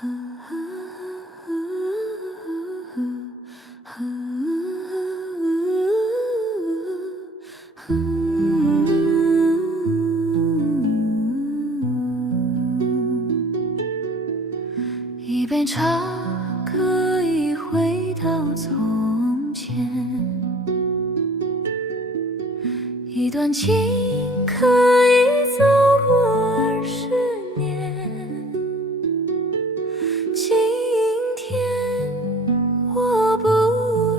一杯茶可以回到从前，一段情可以走过20年。今天我不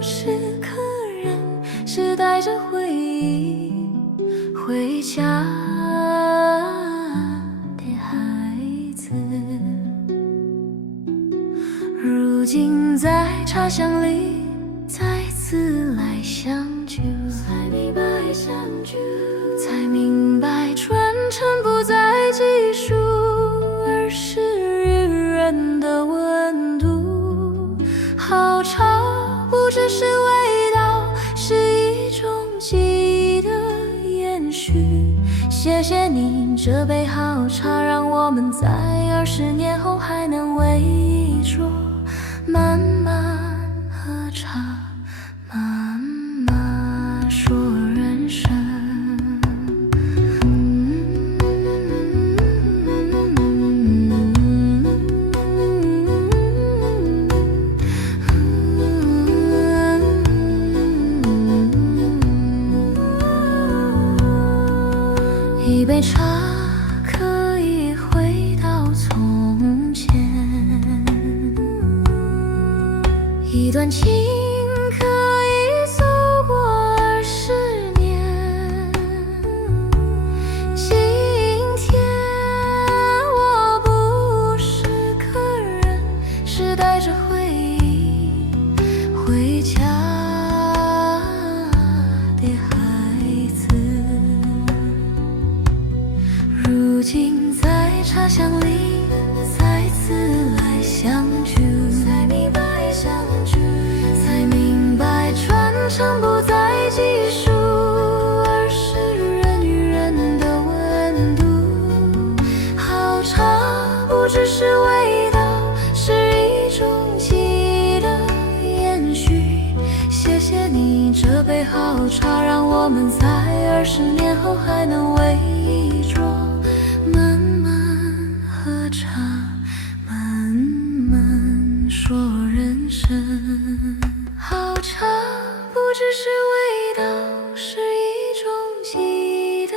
是客人，是带着回忆回家的孩子。如今在茶香里再次来相聚，才明白传承不再计数，而是予人的温度。好茶不只是味道，是一种记忆的延续。谢谢你这杯好茶，让我们在20年后还能为一桌慢慢喝茶，慢慢说人生。一杯茶可以回到从前，一段情可以走过20年。今天我不是客人，是带着回忆回家的孩子。如今在茶香里再次来相聚，才明白传承不再计数，而是人与人的温度。好茶不只是味道，是一种记忆的延续。谢谢你这杯好茶，让我们在20年后还能为一桌慢慢喝茶，慢慢说人生。好茶不只是味道，是一种记忆的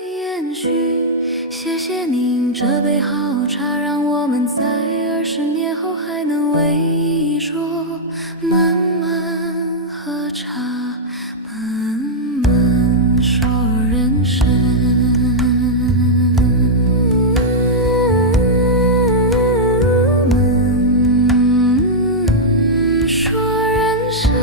延续。谢谢您这杯好茶，让我们在20年后还能为一桌慢慢喝茶，慢慢说人生。慢慢说人生。